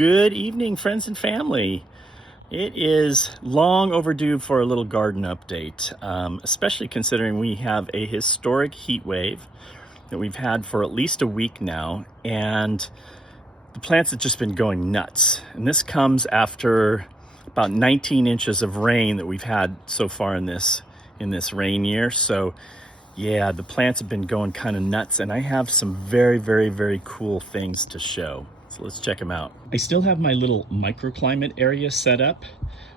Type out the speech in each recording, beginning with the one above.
Good evening, friends and family. It is long overdue for a little garden update, especially considering we have a historic heat wave that we've had for at least a week now, and the plants have just been going nuts. And this comes after about 19 inches of rain that we've had so far in this rain year. So yeah, the plants have been going kind of nuts, and I have some very cool things to show. So let's check them out. I still have my little microclimate area set up.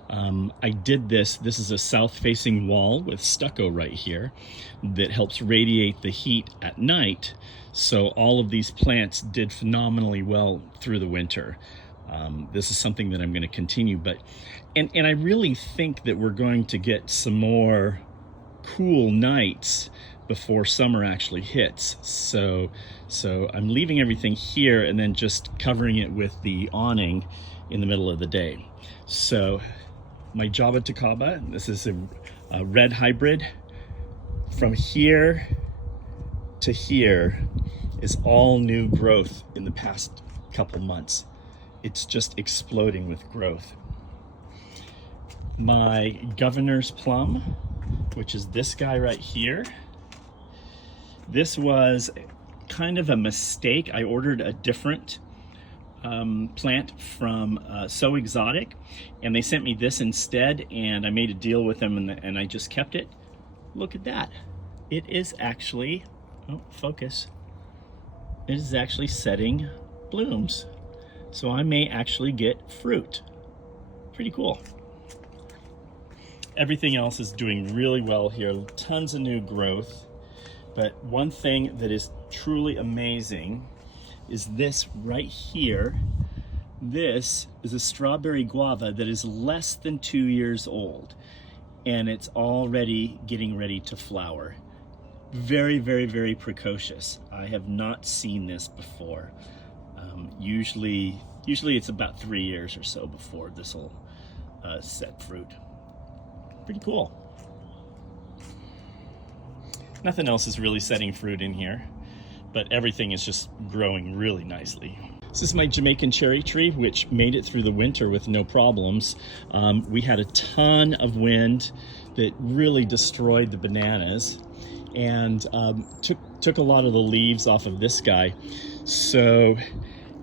I did this is a south-facing wall with stucco right here that helps radiate the heat at night. So all of these plants did phenomenally well through the winter. This is something that I'm going to continue, and I really think that we're going to get some more cool nights before summer actually hits. So I'm leaving everything here and then just covering it with the awning in the middle of the day. So my Java Tacaba, this is a red hybrid. From here to here is all new growth in the past couple months. It's just exploding with growth. My Governor's Plum, which is this guy right here. This was kind of a mistake. I ordered a different plant from So Exotic, and they sent me this instead, and I made a deal with them, and I just kept it. Look at that. It is actually, focus. It is actually setting blooms. So I may actually get fruit. Pretty cool. Everything else is doing really well here. Tons of new growth. But one thing that is truly amazing is this right here. This is a strawberry guava that is less than 2 years old, and it's already getting ready to flower. Very precocious. I have not seen this before. Usually it's about 3 years or so before this will set fruit. Pretty cool. Nothing else is really setting fruit in here, but everything is just growing really nicely. This is my Jamaican cherry tree, which made it through the winter with no problems. We had a ton of wind that really destroyed the bananas, and took a lot of the leaves off of this guy. So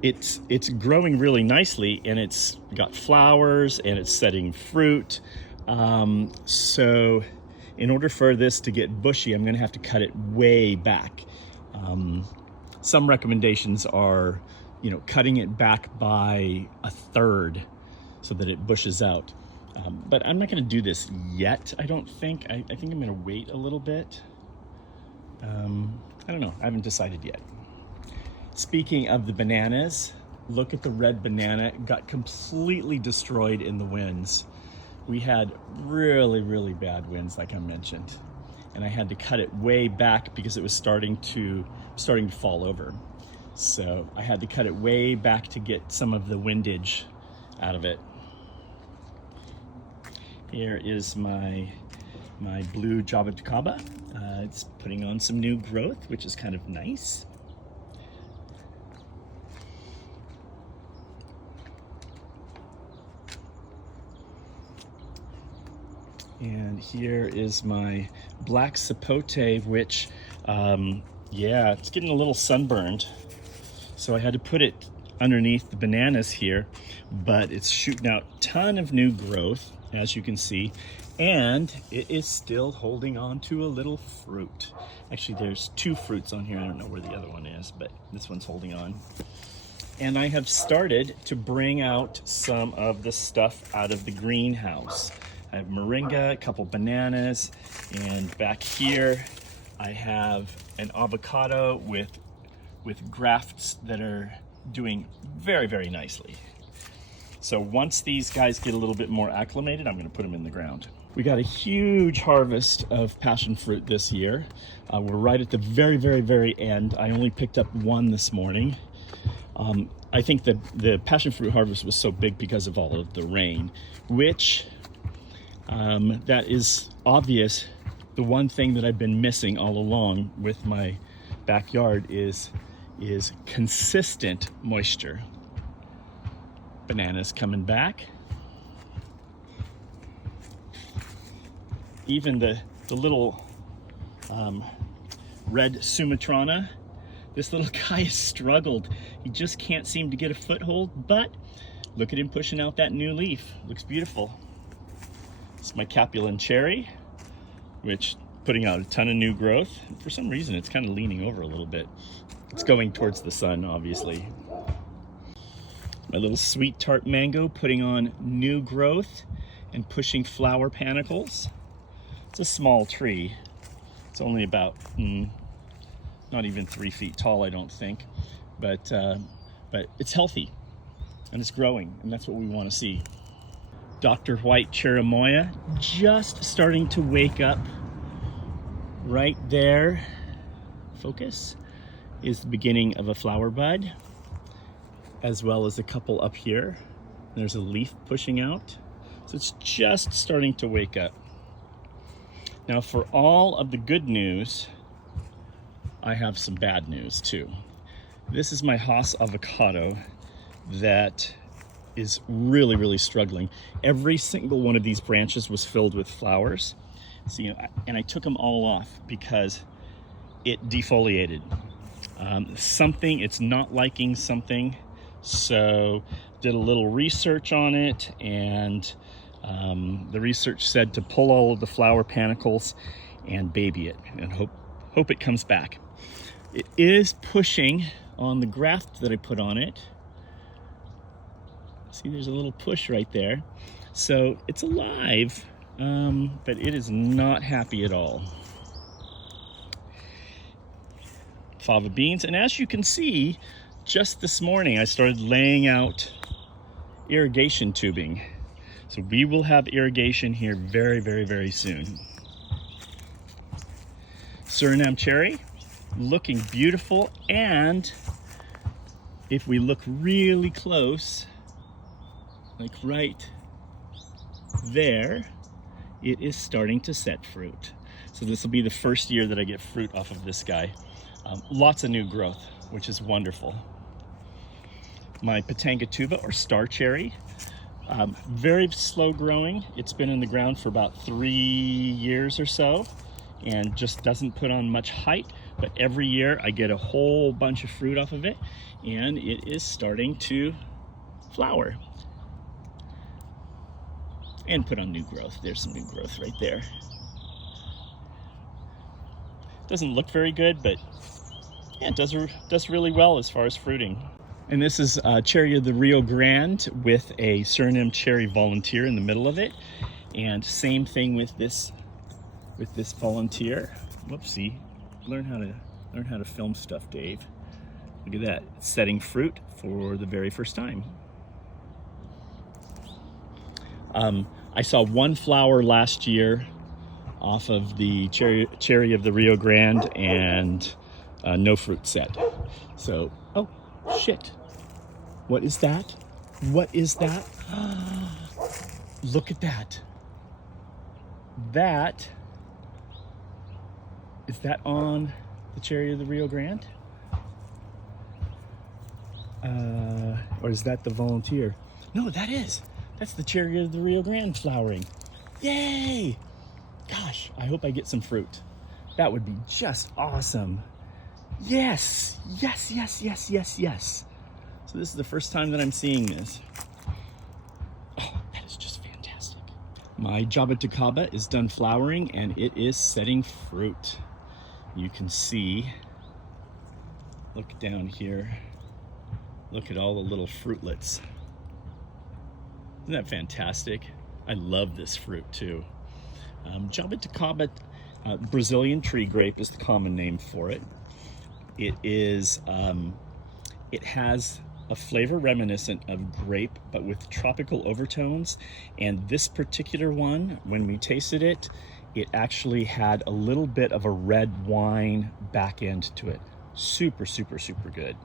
it's growing really nicely, and it's got flowers and it's setting fruit. So in order for this to get bushy, I'm gonna have to cut it way back. Some recommendations are, cutting it back by 1/3 so that it bushes out. But I'm not gonna do this yet, I don't think. I think I'm gonna wait a little bit. I don't know, I haven't decided yet. Speaking of the bananas, look at the red banana. It got completely destroyed in the winds. We had really bad winds, like I mentioned, and I had to cut it way back because it was starting to fall over. So I had to cut it way back to get some of the windage out of it. Here is my blue Java Tacaba. It's putting on some new growth, which is kind of nice. And here is my black sapote, which, it's getting a little sunburned. So I had to put it underneath the bananas here, but it's shooting out a ton of new growth, as you can see, and it is still holding on to a little fruit. Actually, there's 2 fruits on here. I don't know where the other one is, but this one's holding on. And I have started to bring out some of the stuff out of the greenhouse. I have moringa, a couple bananas, and back here I have an avocado with grafts that are doing very nicely. So once these guys get a little bit more acclimated, I'm gonna put them in the ground. We got a huge harvest of passion fruit this year. We're right at the very end. I only picked up 1 this morning. I think the passion fruit harvest was so big because of all of the rain, which that is obvious. The one thing that I've been missing all along with my backyard is consistent moisture. Bananas coming back. Even the little red Sumatrana, this little guy has struggled. He just can't seem to get a foothold, but look at him pushing out that new leaf. Looks beautiful. It's my Capulan cherry, which putting out a ton of new growth. For some reason, it's kind of leaning over a little bit. It's going towards the sun, obviously. My little sweet tart mango putting on new growth and pushing flower panicles. It's a small tree. It's only about, not even 3 feet tall, I don't think. But it's healthy and it's growing, and that's what we want to see. Dr. White Cherimoya just starting to wake up. Right there, focus, is the beginning of a flower bud, as well as a couple up here. There's a leaf pushing out. So it's just starting to wake up. Now, for all of the good news, I have some bad news too. This is my Hass avocado that is really, really struggling. Every single one of these branches was filled with flowers. See, and I took them all off because it defoliated. It's not liking something. So did a little research on it, and the research said to pull all of the flower panicles and baby it and hope it comes back. It is pushing on the graft that I put on it. See, there's a little push right there. So it's alive, but it is not happy at all. Fava beans, and as you can see, just this morning I started laying out irrigation tubing. So we will have irrigation here very, very, very soon. Suriname cherry, looking beautiful, and if we look really close, like right there, it is starting to set fruit. So this will be the first year that I get fruit off of this guy. Lots of new growth, which is wonderful. My Patangatuba, or star cherry, very slow growing. It's been in the ground for about 3 years or so and just doesn't put on much height, but every year I get a whole bunch of fruit off of it, and it is starting to flower and put on new growth. There's some new growth right there. Doesn't look very good, but yeah, it does really well as far as fruiting. And this is Cherry of the Rio Grande with a Suriname cherry volunteer in the middle of it. And same thing with this volunteer. Whoopsie. Learn how to film stuff, Dave. Look at that. It's setting fruit for the very first time. I saw one flower last year off of the cherry of the Rio Grande, and no fruit set. So, oh shit. What is that? What is that? Look at that. Is that on the cherry of the Rio Grande? Or is that the volunteer? No, that's the cherry of the Rio Grande flowering. Yay! Gosh, I hope I get some fruit. That would be just awesome. Yes, yes, yes, yes, yes, yes. So this is the first time that I'm seeing this. Oh, that is just fantastic. My Jaboticaba is done flowering and it is setting fruit. You can see, look down here. Look at all the little fruitlets. Isn't that fantastic? I love this fruit too. Jaboticaba, Brazilian tree grape is the common name for it. It has a flavor reminiscent of grape, but with tropical overtones. And this particular one, when we tasted it, it actually had a little bit of a red wine back end to it. Super, super, super good.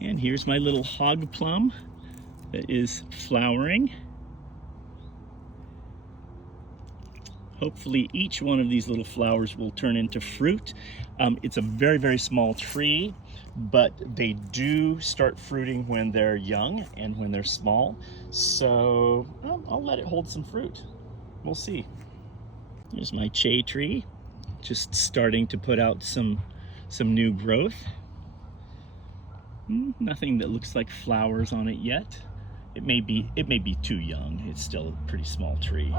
And here's my little hog plum that is flowering. Hopefully each one of these little flowers will turn into fruit. It's a very, very small tree, but they do start fruiting when they're young and when they're small. So I'll let it hold some fruit. We'll see. Here's my Che tree, just starting to put out some new growth. Nothing that looks like flowers on it yet. It may be too young. It's still a pretty small tree.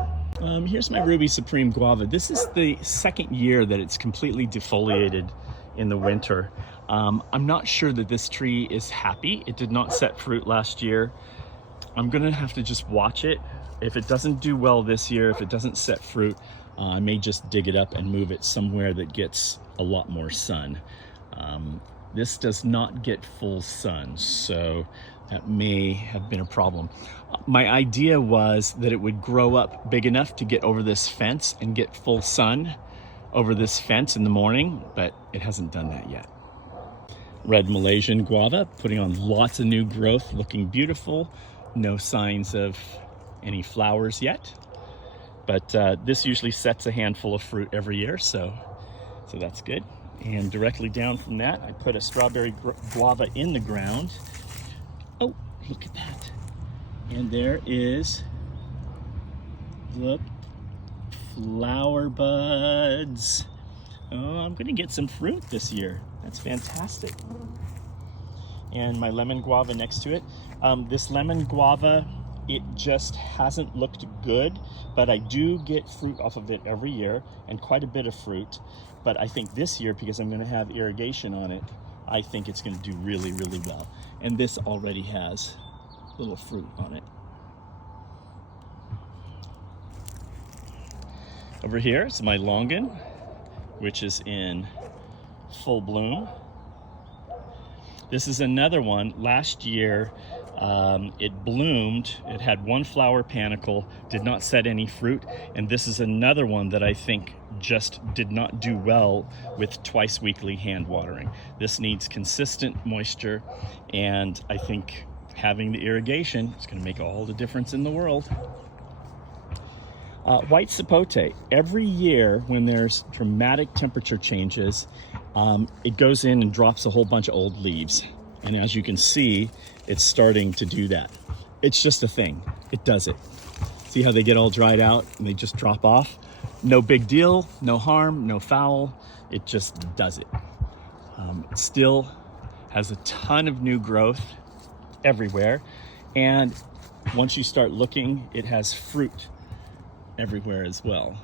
Here's my Ruby Supreme guava. This is the second year that it's completely defoliated in the winter. I'm not sure that this tree is happy. It did not set fruit last year. I'm gonna have to just watch it. If it doesn't do well this year, if it doesn't set fruit, I may just dig it up and move it somewhere that gets a lot more sun. This does not get full sun, so that may have been a problem. My idea was that it would grow up big enough to get over this fence and get full sun over this fence in the morning, but it hasn't done that yet. Red Malaysian guava, putting on lots of new growth, looking beautiful. No signs of any flowers yet, but this usually sets a handful of fruit every year, so that's good. And directly down from that, I put a strawberry guava in the ground. Oh, look at that. And there is, look, flower buds. Oh, I'm gonna get some fruit this year. That's fantastic. And my lemon guava next to it. This lemon guava, it just hasn't looked good, but I do get fruit off of it every year, and quite a bit of fruit. But I think this year, because I'm gonna have irrigation on it, I think it's gonna do really, really well. And this already has little fruit on it. Over here is my longan, which is in full bloom. This is another one. Last year, it bloomed. It had one flower panicle, did not set any fruit. And this is another one that I think just did not do well with twice weekly hand watering. This needs consistent moisture, and I think having the irrigation is going to make all the difference in the world. White sapote. Every year when there's dramatic temperature changes, it goes in and drops a whole bunch of old leaves. And as you can see, it's starting to do that. It's just a thing. It does it. See how they get all dried out and they just drop off? No big deal, no harm, no foul. It just does it. It still has a ton of new growth everywhere. And once you start looking, it has fruit everywhere as well.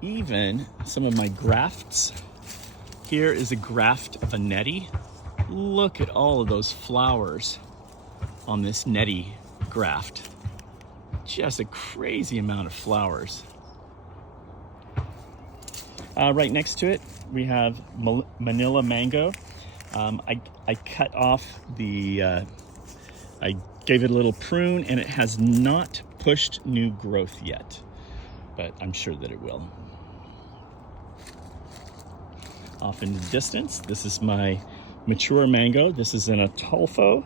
Even some of my grafts. Here is a graft of a nettie. Look at all of those flowers on this nettie graft. Just a crazy amount of flowers. Right next to it, we have Manila mango. I cut off the, I gave it a little prune, and it has not pushed new growth yet, but I'm sure that it will. Off in the distance, this is my mature mango. This is an Atolfo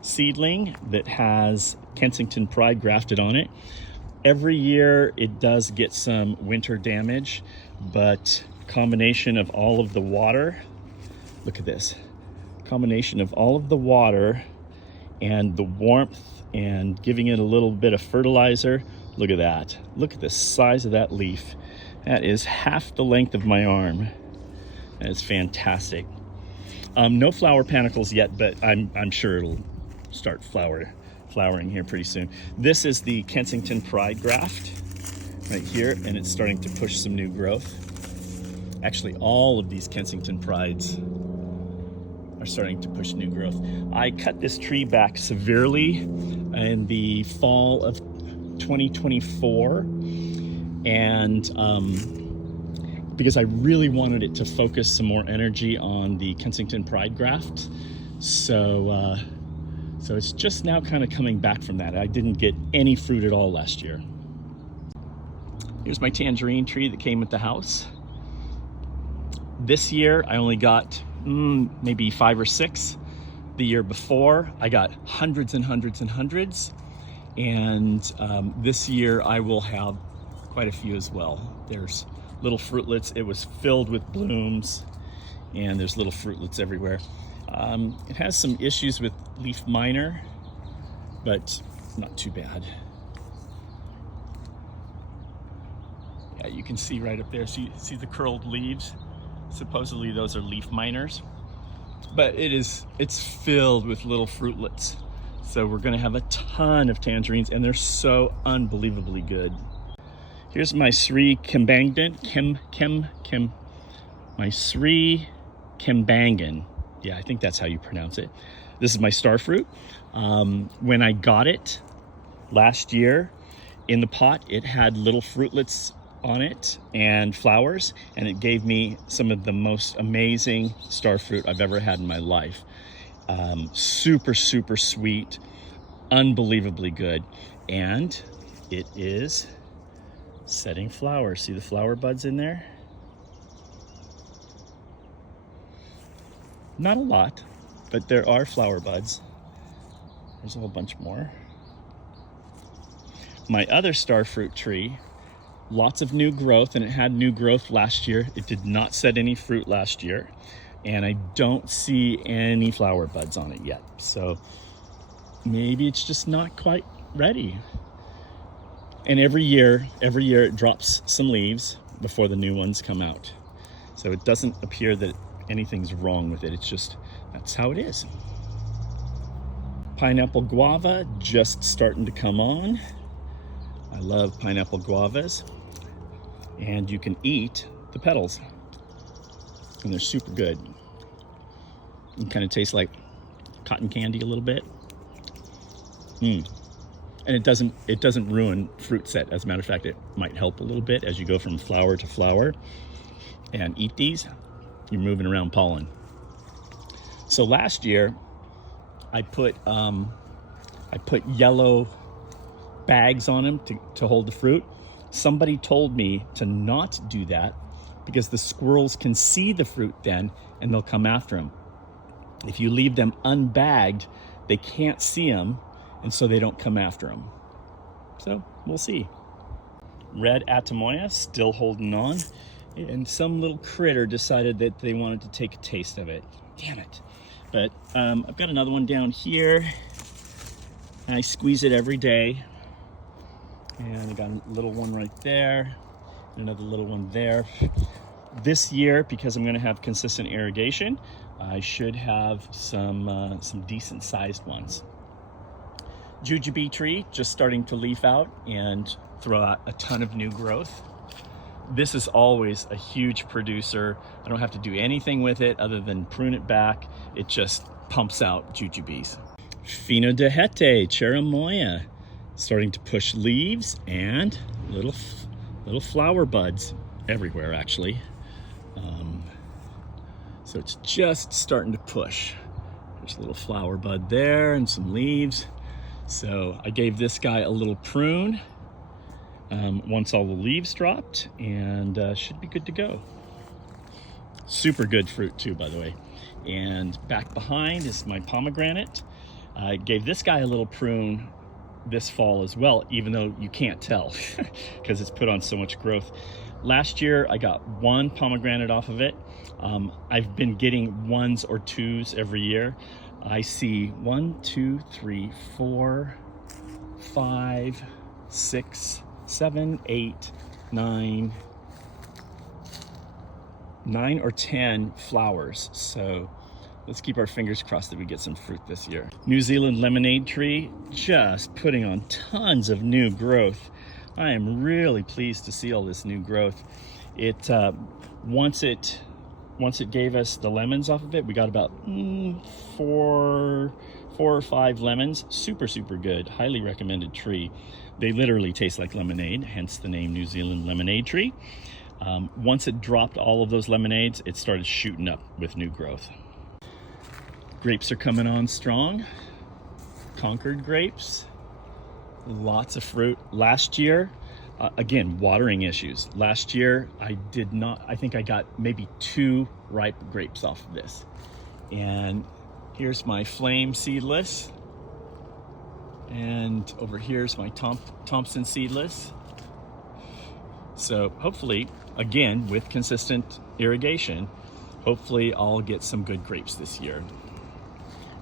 seedling that has Kensington Pride grafted on it. Every year it does get some winter damage, but combination of all of the water, look at this, combination of all of the water and the warmth and giving it a little bit of fertilizer, look at that. Look at the size of that leaf. That is half the length of my arm. That is fantastic. No flower panicles yet, but I'm sure it'll start flowering here pretty soon. This is the Kensington Pride graft right here, and it's starting to push some new growth. Actually, all of these Kensington Prides are starting to push new growth. I cut this tree back severely in the fall of 2024, and because I really wanted it to focus some more energy on the Kensington Pride graft. So it's just now kind of coming back from that. I didn't get any fruit at all last year. Here's my tangerine tree that came at the house. This year I only got maybe 5 or 6. The year before, I got hundreds and hundreds and hundreds. And this year I will have quite a few as well. There's little fruitlets. It was filled with blooms, and there's little fruitlets everywhere. It has some issues with leaf miner, but not too bad. Yeah, you can see right up there. See the curled leaves? Supposedly those are leaf miners, but it's filled with little fruitlets. So we're gonna have a ton of tangerines, and they're so unbelievably good. Here's my Sri Kembangan, my Sri Kembangan. Yeah, I think that's how you pronounce it. This is my star fruit. When I got it last year in the pot, it had little fruitlets on it and flowers, and it gave me some of the most amazing star fruit I've ever had in my life. Super, super sweet, unbelievably good. And it is setting flowers. See the flower buds in there? Not a lot, but there are flower buds. There's a whole bunch more. My other star fruit tree, lots of new growth, and it had new growth last year. It did not set any fruit last year, and I don't see any flower buds on it yet. So maybe it's just not quite ready. And every year it drops some leaves before the new ones come out. So it doesn't appear that anything's wrong with it. It's just, that's how it is. Pineapple guava just starting to come on. I love pineapple guavas. And you can eat the petals, and they're super good. It kind of tastes like cotton candy a little bit. And it doesn't ruin fruit set. As a matter of fact, it might help a little bit as you go from flower to flower and eat these. You're moving around pollen. So last year I put yellow bags on them to hold the fruit. Somebody told me to not do that because the squirrels can see the fruit then, and they'll come after them. If you leave them unbagged, they can't see them, and so they don't come after them. So we'll see. Red Atamoya still holding on, and some little critter decided that they wanted to take a taste of it. Damn it. But I've got another one down here. I squeeze it every day. And I got a little one right there, and another little one there. This year, because I'm gonna have consistent irrigation, I should have some decent sized ones. Jujube tree just starting to leaf out and throw out a ton of new growth. This is always a huge producer. I don't have to do anything with it other than prune it back. It just pumps out jujubes. Phenodihete cherimoya, starting to push leaves and little flower buds everywhere, actually. So it's just starting to push. There's a little flower bud there and some leaves. So I gave this guy a little prune once all the leaves dropped, and should be good to go. Super good fruit too, by the way. And back behind is my pomegranate. I gave this guy a little prune this fall as well, even though you can't tell because it's put on so much growth. Last year I got one pomegranate off of it. I've been getting ones or twos every year. I see 1, 2, 3, 4, 5, 6, 7, 8, 9 or 10 flowers. So let's keep our fingers crossed that we get some fruit this year. New Zealand lemonade tree just putting on tons of new growth. I am really pleased to see all this new growth. It once it gave us the lemons off of it, we got about 4 or 5 lemons. Super good. Highly recommended tree. They literally taste like lemonade, hence the name New Zealand lemonade tree. Once it dropped all of those lemonades, it started shooting up with new growth. Grapes are coming on strong. Concord grapes, lots of fruit. Last year, again, watering issues. Last year, I think I got maybe 2 ripe grapes off of this. And Here's my flame seedless. And over here's my Thompson seedless. So hopefully, again, with consistent irrigation, hopefully I'll get some good grapes this year.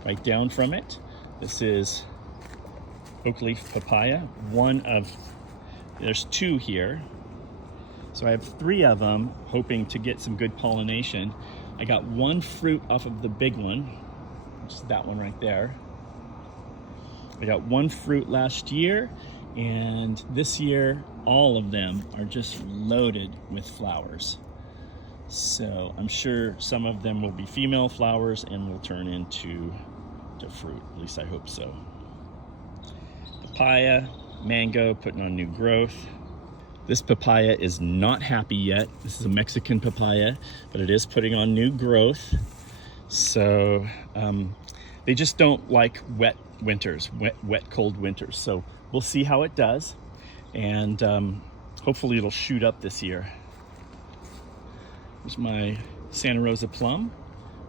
Right down from it, this is oak leaf papaya. There's 2 here. So I have 3 of them, hoping to get some good pollination. I got 1 fruit off of the big one, which is that one right there. I got 1 fruit last year, and this year, all of them are just loaded with flowers. So I'm sure some of them will be female flowers and will turn into fruit. At least I hope so. Papaya, mango, putting on new growth. This papaya is not happy yet. This is a Mexican papaya, but it is putting on new growth. So they just don't like wet winters, wet, cold winters. So we'll see how it does. And hopefully it'll shoot up this year. Here's my Santa Rosa plum,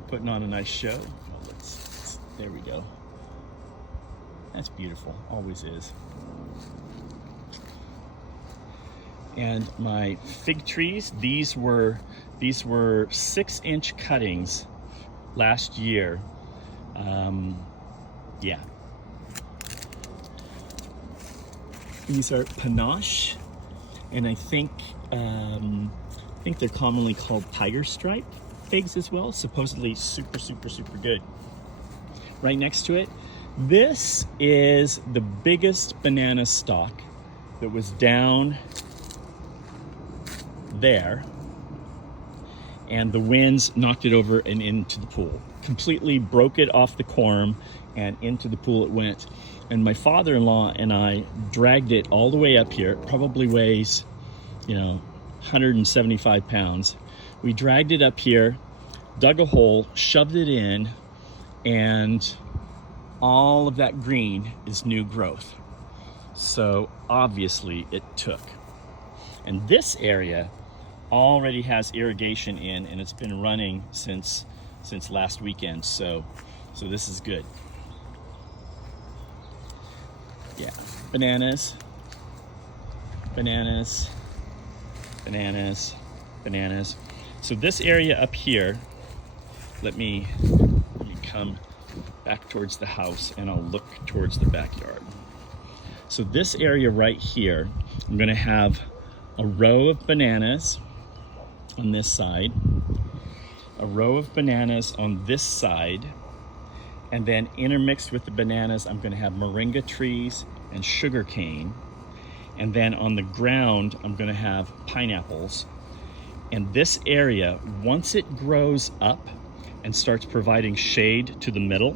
putting on a nice show. There we go. That's beautiful, always is. And my fig trees, these were 6-inch cuttings last year. Yeah. These are panache, and I think they're commonly called tiger stripe figs as well. Supposedly super good. Right next to it, this is the biggest banana stalk that was down there, and the winds knocked it over and into the pool. Completely broke it off the corm, and into the pool it went. And my father-in-law and I dragged it all the way up here. It probably weighs, 175 pounds. We dragged it up here, dug a hole, shoved it in, and all of that green is new growth. So obviously it took. And this area already has irrigation in, and it's been running since last weekend. So this is good. Yeah, bananas. So this area up here, let me come back towards the house and I'll look towards the backyard. So this area right here, I'm gonna have a row of bananas on this side, a row of bananas on this side, and then intermixed with the bananas, I'm gonna have moringa trees and sugar cane. And then on the ground, I'm gonna have pineapples. And this area, once it grows up and starts providing shade to the middle,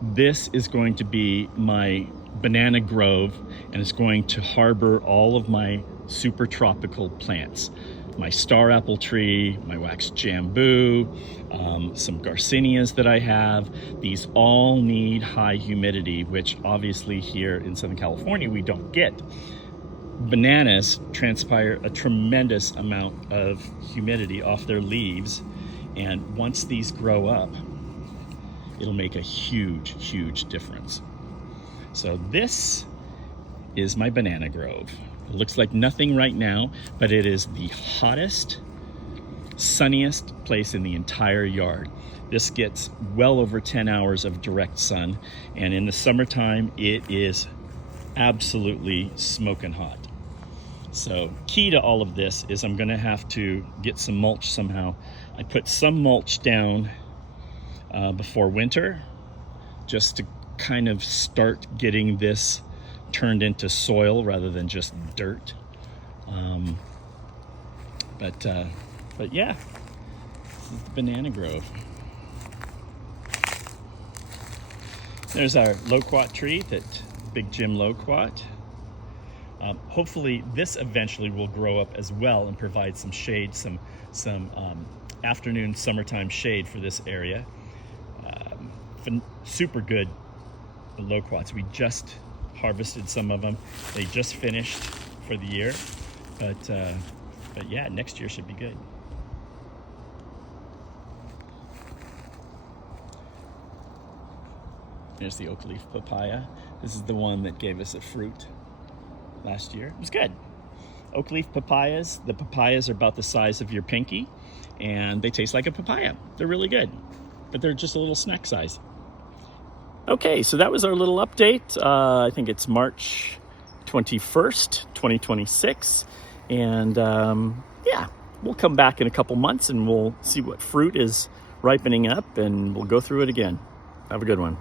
this is going to be my banana grove, and it's going to harbor all of my super tropical plants. My star apple tree, my wax jambu, some garcinias that I have. These all need high humidity, which obviously here in Southern California we don't get. Bananas transpire a tremendous amount of humidity off their leaves, and once these grow up, it'll make a huge difference. So this is my banana grove. It looks like nothing right now, but it is the hottest, sunniest place in the entire yard. This gets well over 10 hours of direct sun, and in the summertime, it is absolutely smoking hot. So key to all of this is I'm gonna have to get some mulch somehow. I put some mulch down before winter, just to kind of start getting this turned into soil rather than just dirt. But yeah, this is the banana grove. There's our loquat tree, that Big Jim loquat. Hopefully this eventually will grow up as well and provide some shade, some afternoon summertime shade for this area. Super good loquats. We just harvested some of them. They just finished for the year, but yeah, next year should be good. There's the oak leaf papaya. This is the one that gave us a fruit last year. It was good. Oak leaf papayas. The papayas are about the size of your pinky, and they taste like a papaya. They're really good, but they're just a little snack size. Okay, so that was our little update. I think it's March 21st, 2026. And yeah, we'll come back in a couple months and we'll see what fruit is ripening up, and we'll go through it again. Have a good one.